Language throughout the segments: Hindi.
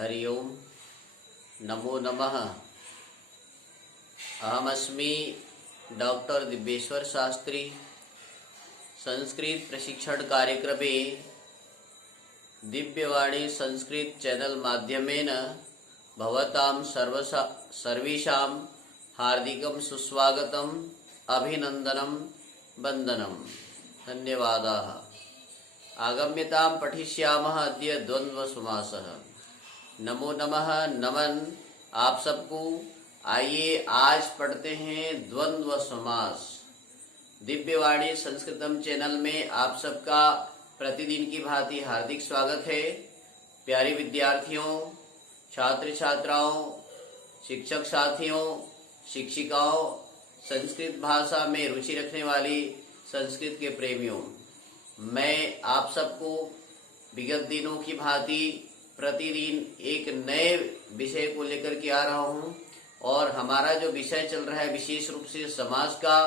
हरि ओम नमो नमः। अहमस्मि डॉक्टर दिव्येश्वर शास्त्री। संस्कृत प्रशिक्षण कार्यक्रमे दिव्यवाणी संस्कृत चैनल माध्यमेन भवतां सर्वेषां हार्दिकं सुस्वागतम् अभिनंदनं वंदनम्। धन्यवादाः। आगम्यतां पठिष्यामः अद्य द्वन्द्वसमासः। नमो नमः, नमन आप सबको। आइए आज पढ़ते हैं द्वंद्व समास। दिव्यवाणी संस्कृतम चैनल में आप सबका प्रतिदिन की भांति हार्दिक स्वागत है। प्यारे विद्यार्थियों, छात्र छात्राओं, शिक्षक साथियों, शिक्षिकाओं, संस्कृत भाषा में रुचि रखने वाली संस्कृत के प्रेमियों, मैं आप सबको विगत दिनों की भांति प्रतिदिन एक नए विषय को लेकर के आ रहा हूं और हमारा जो विषय चल रहा है विशेष रूप से समास का।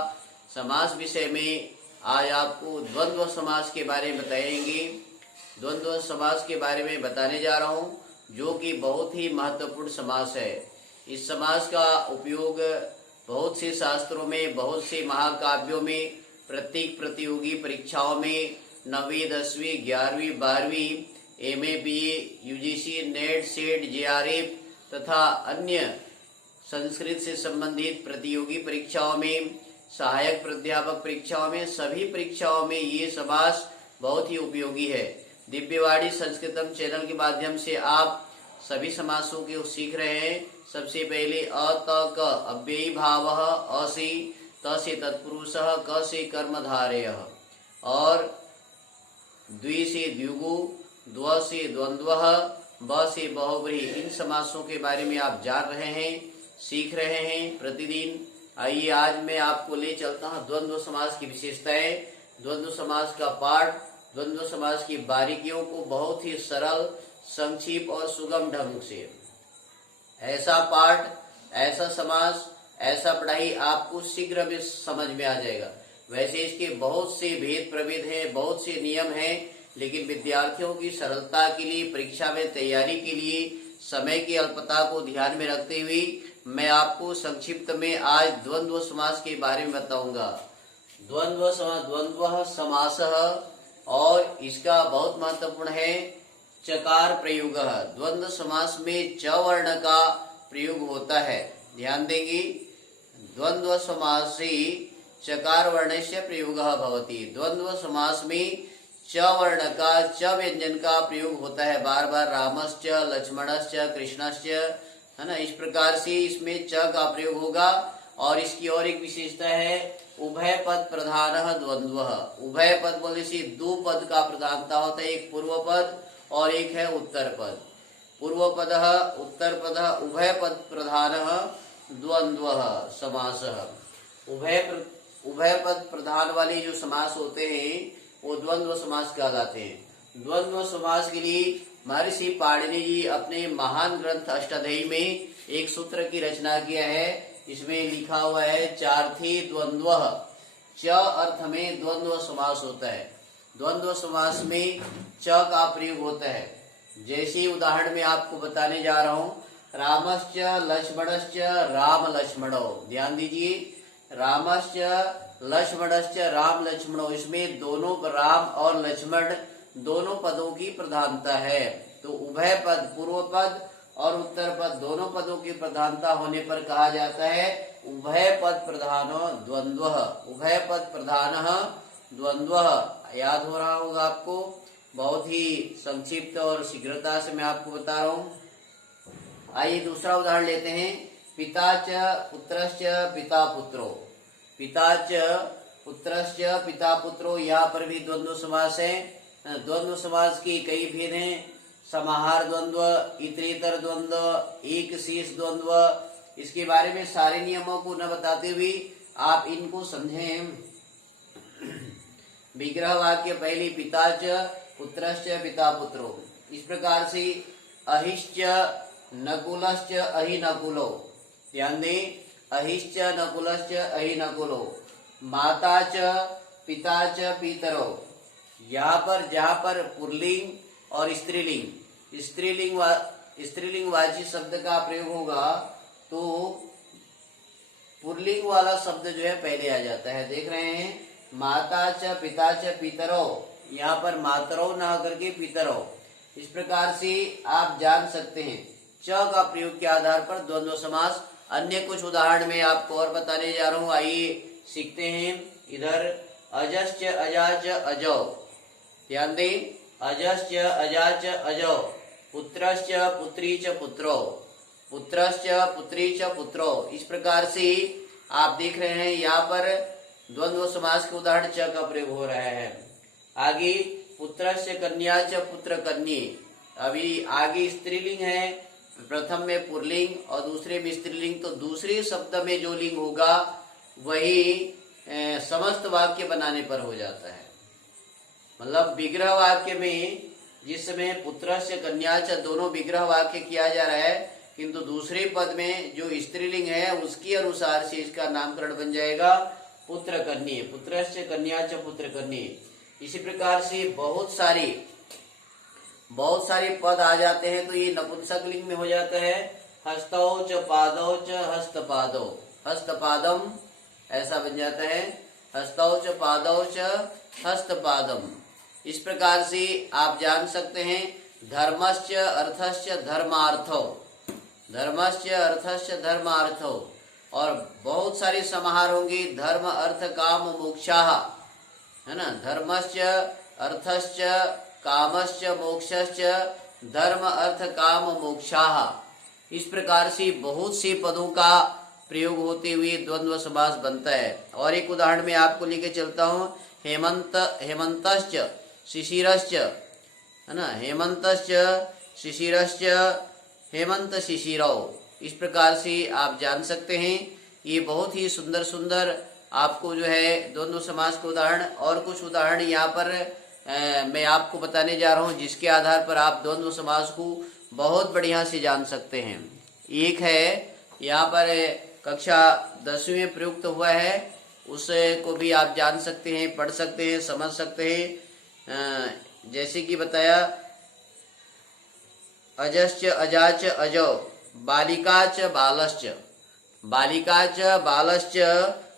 समास विषय में आज आपको द्वंद्व समास के बारे में बताएंगे। द्वंद्व समास के बारे में बताने जा रहा हूं जो कि बहुत ही महत्वपूर्ण समास है। इस समास का उपयोग बहुत से शास्त्रों में, बहुत से महाकाव्यों में, प्रत्येक प्रतियोगी परीक्षाओं में 9वीं, 10वीं, 11वीं, 12वीं, MA, BA, UGC, net, set, JRF तथा अन्य संस्कृत से संबंधित प्रतियोगी परीक्षाओं में, सहायक प्राध्यापक परीक्षाओं में, सभी परीक्षाओं में ये समास बहुत ही उपयोगी है। दिव्यवाणी संस्कृतम चैनल के माध्यम से आप सभी समासों को सीख रहे हैं। सबसे पहले अ, त, क, अव्ययी भावः, अ से त से तत्पुरुषः, क से कर्मधारयः और द्वि से द्विगु, द्व से द्वंद्वः, ब से बहुव्रीहि, इन समासों के बारे में आप जान रहे हैं, सीख रहे हैं प्रतिदिन। आइए आज मैं आपको ले चलता हूं द्वंद्व समास की विशेषताएं, द्वंद्व समास का पाठ, द्वंद्व समास की बारीकियों को बहुत ही सरल, संक्षिप्त और सुगम ढंग से। ऐसा पाठ, ऐसा समास, ऐसा पढ़ाई आपको शीघ्र में समझ में आ जाएगा। वैसे इसके बहुत से भेद प्रभेद हैं, बहुत से नियम हैं, लेकिन विद्यार्थियों की सरलता के लिए, परीक्षा में तैयारी के लिए, समय की अल्पता को ध्यान में रखते हुए मैं आपको संक्षिप्त में आज द्वंद्व समास के बारे में बताऊंगा। द्वंद्व समासः और इसका बहुत महत्वपूर्ण है चकार प्रयोग। द्वंद्व समास में च वर्ण का प्रयोग होता है, ध्यान देंगे। द्वंद्व समासे चकार वर्णस्य प्रयोगः भवति। द्वंद्व समास में च वर्ण का, च व्यंजन का प्रयोग होता है बार बार। रामश्च, लक्ष्मणश्च, कृष्णश्च, है ना, इस प्रकार से इसमें च का प्रयोग होगा। और इसकी और एक विशेषता है उभय पद प्रधानः द्वंद्वः। उभय पद बोलने से दो पद का प्रधानता होता है, एक पूर्व पद और एक है उत्तर पद। पूर्व पदः, उत्तर पदः, उभय पद प्रधानः द्वंद्वः समासः। उभय पद प्रधान वाले जो समास होते हैं वो द्वंद्व समास कहलाते हैं। द्वंद्व समास के लिए महर्षि पाणिनि जी अपने महान ग्रंथ अष्टाध्यायी में एक सूत्र की रचना किया है। इसमें लिखा हुआ है चार्थी द्वंद्वः। च अर्थ में द्वंद्व समास होता है। द्वंद्व समास में च का प्रयोग होता है। जैसे उदाहरण में आपको बताने जा रहा हूं, रामश्च लक्ष्मणश्च राम लक्ष्मणो। ध्यान दीजिए, रामश्च लक्ष्मणश्च राम लक्ष्मणो, इसमें दोनों राम और लक्ष्मण दोनों पदों की प्रधानता है। तो उभय पद, पूर्व पद और उत्तर पद, दोनों पदों की प्रधानता होने पर कहा जाता है उभय पद प्रधानो द्वंद्वः। उभय पद प्रधानः द्वंद्वः। याद हो रहा होगा आपको। बहुत ही संक्षिप्त और शीघ्रता से मैं आपको बता रहा हूँ। आइए दूसरा उदाहरण लेते हैं। पिता च पुत्रश्च पिता पुत्रो। पिता च पुत्रश्च पिता पुत्रो, यहाँ पर भी द्वंद्व समास है। द्वंद्व समास की कई भेद हैं। समाहार द्वंद्व, इतरेतर द्वंद्व, एक शेष द्वंद्व। इसके बारे में सारे नियमों को न बताते हुए आप इनको समझें। विग्रह वाक्य पहले पिता च पुत्रश्च पिता पुत्रो। इस प्रकार से अहिश्च नकुलश्च अहि नकुलो। ध्यान दें, अहिश्च नकुलश्च अहि नकुलो। माता च पिता च पितरो। यहाँ पर जहाँ पर पुल्लिंग और स्त्रीलिंग स्त्रीलिंगवाची शब्द का प्रयोग होगा तो पुल्लिंग वाला शब्द जो है पहले आ जाता है। देख रहे हैं, माता च पिता च पितरो, यहाँ पर मातरो ना करके पितरो। इस प्रकार से आप जान सकते हैं च का प्रयोग के आधार पर द्वंद्व समास। अन्य कुछ उदाहरण में आपको और बताने जा रहा हूँ, आइए सीखते हैं। इधर अजश्च अजाच अजौ, ध्यान दें, अजश्च अजाच अजौ, पुत्रश्च पुत्री च पुत्रो, पुत्रश्च पुत्री च पुत्रो। इस प्रकार से आप देख रहे हैं यहाँ पर द्वंद्व समास के उदाहरण च का प्रयोग हो रहा है। आगे पुत्रश्च कन्या च पुत्र कन्ये, अभी आगे स्त्रीलिंग है, प्रथम में पुल्लिंग और दूसरे में स्त्रीलिंग, तो दूसरे शब्द में जो लिंग होगा वही समस्त वाक्य बनाने पर हो जाता है। मतलब विग्रह वाक्य में जिस समय पुत्रश्च कन्या च दोनों विग्रह वाक्य किया जा रहा है, किंतु दूसरे पद में जो स्त्रीलिंग है उसके अनुसार से इसका नामकरण बन जाएगा पुत्र कन्ये, पुत्रश्च कन्या च पुत्र कन्ये। इसी प्रकार से बहुत सारे पद आ जाते हैं तो ये नपुंसक लिंग में हो जाता है। हस्तौ च पादौ च हस्तपादौ, हस्तपादम ऐसा बन जाता है, हस्तौ च पादौ च हस्तपादम। इस प्रकार से आप जान सकते हैं धर्मश्च अर्थश्च धर्मार्थो, धर्मश्च अर्थश्च धर्मार्थो। और बहुत सारे समाहार होंगे, धर्म अर्थ काम मोक्षाः, है ना, धर्मश्च अर्थश्च कामश्च मोक्षश्च धर्म अर्थ काम मोक्षाः। इस प्रकार से बहुत से पदों का प्रयोग होते हुए द्वंद्व समास बनता है। और एक उदाहरण में आपको लेके चलता हूँ, हेमंत हेमंतश्च शिशिरश्च, है ना, हेमंतश्च शिशिरश्च हेमंत शिशिरौ। इस प्रकार से आप जान सकते हैं ये बहुत ही सुंदर सुंदर आपको जो है द्वंद्व समास के उदाहरण और कुछ उदाहरण यहाँ पर मैं आपको बताने जा रहा हूँ, जिसके आधार पर आप द्वंद्व समास को बहुत बढ़िया से जान सकते हैं। एक है यहाँ पर कक्षा 10वीं में प्रयुक्त हुआ है, उसको भी आप जान सकते हैं, पढ़ सकते हैं, समझ सकते हैं। जैसे कि बताया, अजश्च अजाच अजौ, बालिका च बालश्च, बालिका च बालश्च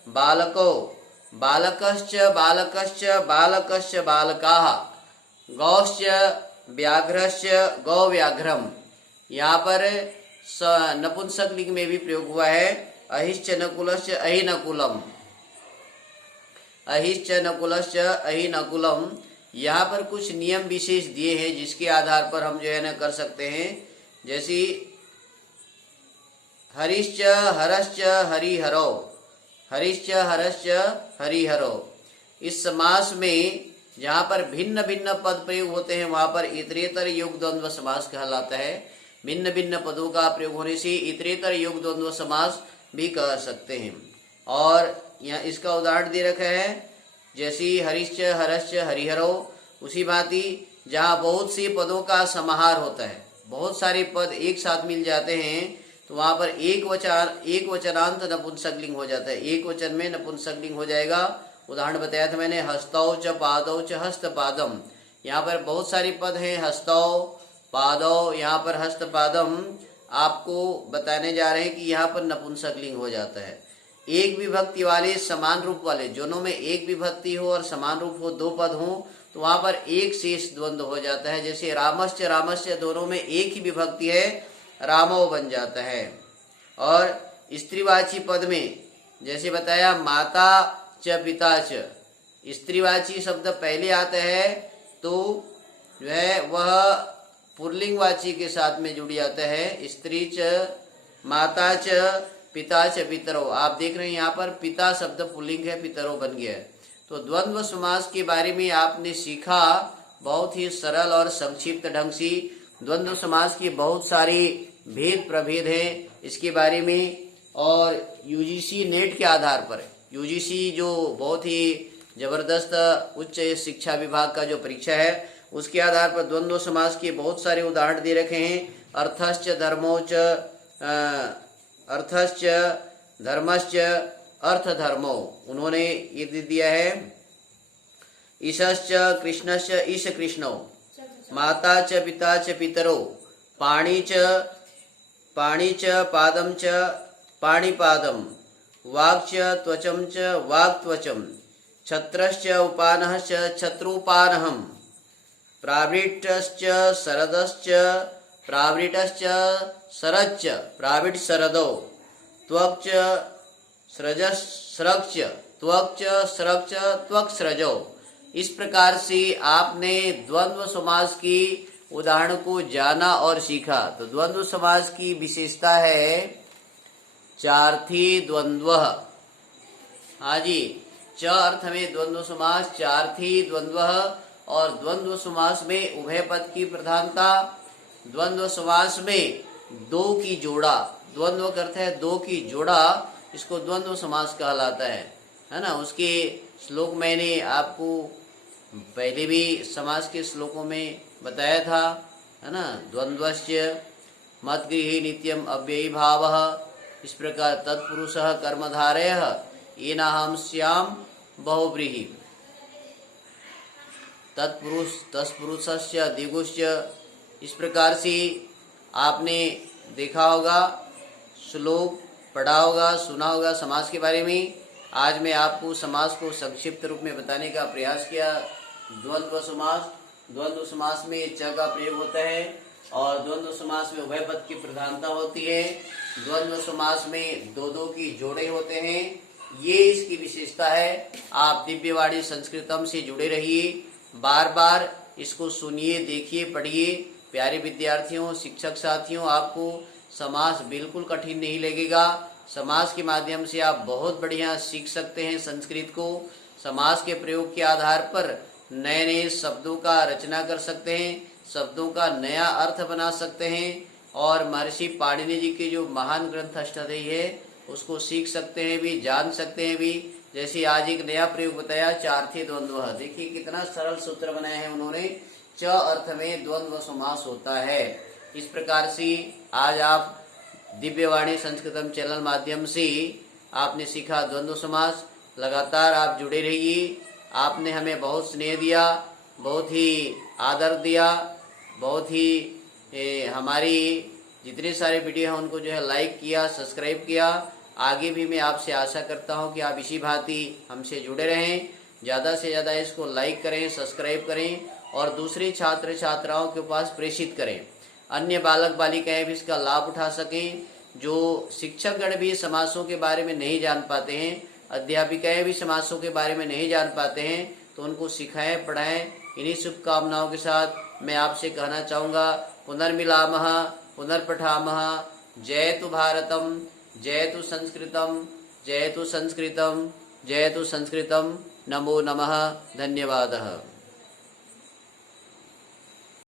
बालको, बालकश्च बालकश्च बालकश्च बालकाः, गौश्च व्याघ्रश्च गौ व्याघ्रम। यहाँ पर नपुंसक लिंग में भी प्रयोग हुआ है। अहिश्च नकुलश्च अहि नकुलम, अहिश्च नकुलश्च अहि नकुलम। यहाँ पर कुछ नियम विशेष दिए हैं जिसके आधार पर हम जो है ना कर सकते हैं। जैसे हरिश्च हरश्च हरिहरो, हरिश्च हरश्च हरिहरो। इस समास में जहाँ पर भिन्न भिन्न पद प्रयोग होते हैं वहां पर इतरेतर योग द्वंद्व समास कहलाता है। भिन्न भिन्न पदों का प्रयोग होने से इतरेतर योग द्वंद्व समास भी कह सकते हैं। और यहाँ इसका उदाहरण दे रखा है, जैसे हरिश्च हरश्च हरिहरो। उसी भांति जहाँ बहुत सी पदों का समाहार होता है, बहुत सारे पद एक साथ मिल जाते हैं, तो वहां पर एक वचनांत नपुंसकलिंग हो जाता है, एक वचन में नपुंसकलिंग हो जाएगा। उदाहरण बताया था मैंने, हस्तौ च पादौ च हस्तपादम। यहाँ पर बहुत सारे पद हैं, हस्तौ पादौ, यहाँ पर हस्तपादम। आपको बताने जा रहे हैं कि यहाँ पर नपुंसकलिंग हो जाता है। एक विभक्ति वाले समान रूप वाले, दोनों में एक विभक्ति हो और समान रूप हो, दो पद हो, तो वहां पर एक शेष द्वंद्व हो जाता है। जैसे रामश्च रामश्च, दोनों में एक ही विभक्ति है, रामो बन जाता है। और स्त्रीवाची पद में जैसे बताया, माता च पिता च, स्त्रीवाची शब्द पहले आता है तो जो है वह पुल्लिंगवाची के साथ में जुड़ जाता है। स्त्री च, माता च, पिता च पितरो। आप देख रहे हैं यहाँ पर पिता शब्द पुल्लिंग है, पितरो बन गया है। तो द्वंद्व समास के बारे में आपने सीखा बहुत ही सरल और संक्षिप्त ढंग से। द्वंद्व समास की बहुत सारी भेद प्रभेद हैं इसके बारे में। और यूजीसी नेट के आधार पर, यूजीसी जो बहुत ही जबरदस्त उच्च शिक्षा विभाग का जो परीक्षा है, उसके आधार पर द्वंद्व समास के बहुत सारे उदाहरण दे रखे हैं। अर्थश्च धर्मोच, अर्थश्च धर्मश्च अर्थ धर्मो, उन्होंने ये दे दिया है। ईशश्च कृष्णश्च ईश कृष्णो, माता च पिता च पितरो, पाणी च पादं च पाणिपादं वाक् च त्वचं च वाक्त्वचं छत्रश्च उपानः च छत्रूपानहम् प्रावृट्श्च शरदश्च प्रावृटश्च शरच्च प्रावृट्शरदौ त्वक् च स्रक्च त्वक् च स्रक्च त्वक्स्रजौ। इस प्रकार से आपने द्वंद्व समास की उदाहरण को जाना और सीखा। तो द्वंद्व समास की विशेषता है चार्थी द्वंद्व। हाँ जी, च अर्थ में द्वंद्व समास, चार्थी द्वंद्व, और द्वंद्व समास में उभय पद की प्रधानता। द्वंद्व समास में दो की जोड़ा, द्वंद्व का अर्थ है दो की जोड़ा, इसको द्वंद्व समास कहलाता है ना। उसके श्लोक मैंने आपको पहले भी समास के श्लोकों में बताया था, है ना। द्वंद्वस्य मद्गृहे नित्यम अव्ययी भावः, इस प्रकार तत्पुरुषः कर्मधारयः येनाहं स्याम बहुव्रीहि, तत्पुरुषस्य दिगुश्च। इस प्रकार से आपने देखा होगा, श्लोक पढ़ा होगा, सुना होगा समास के बारे में। आज मैं आपको समास को संक्षिप्त रूप में बताने का प्रयास किया। द्वंद्व समास में च का प्रयोग होता है और द्वंद्व समास में उभय पद की प्रधानता होती है। द्वंद्व समास में दो दो की जोड़े होते हैं, ये इसकी विशेषता है। आप दिव्यवाणी संस्कृतम से जुड़े रहिए, बार बार इसको सुनिए, देखिए, पढ़िए। प्यारे विद्यार्थियों, शिक्षक साथियों, आपको समास बिल्कुल कठिन नहीं लगेगा। समास के माध्यम से आप बहुत बढ़िया सीख सकते हैं संस्कृत को। समास के प्रयोग के आधार पर नए नए शब्दों का रचना कर सकते हैं, शब्दों का नया अर्थ बना सकते हैं, और महर्षि पाणिनि जी के जो महान ग्रंथ अष्टाध्यायी है उसको सीख सकते हैं भी, जान सकते हैं भी। जैसे आज एक नया प्रयोग बताया, चार्थी द्वंद्व। देखिए कितना सरल सूत्र बनाया है उन्होंने। च अर्थ में द्वंद्व समास होता है। इस प्रकार से आज आप दिव्यवाणी संस्कृतम चैनल माध्यम से आपने सीखा द्वंद्व समास। लगातार आप जुड़े रहिए। आपने हमें बहुत स्नेह दिया, बहुत ही आदर दिया, बहुत ही हमारी जितने सारे वीडियो हैं उनको जो है लाइक किया, सब्सक्राइब किया। आगे भी मैं आपसे आशा करता हूं कि आप इसी भांति हमसे जुड़े रहें। ज़्यादा से ज़्यादा इसको लाइक करें, सब्सक्राइब करें और दूसरे छात्र छात्राओं के पास प्रेषित करें। अन्य बालक बालिकाएं भी इसका लाभ उठा सकें। जो शिक्षकगण भी समासों के बारे में नहीं जान पाते हैं, अध्यापिकाएं भी समासों के बारे में नहीं जान पाते हैं, तो उनको सिखाएं, पढ़ाएं। इन्हीं शुभकामनाओं के साथ मैं आपसे कहना चाहूँगा, पुनर्मिलामः पुनर्पठामः। जयतु भारतम, जयतु संस्कृतम, जयतु संस्कृतम, जयतु संस्कृतम। नमो नमः। धन्यवादः।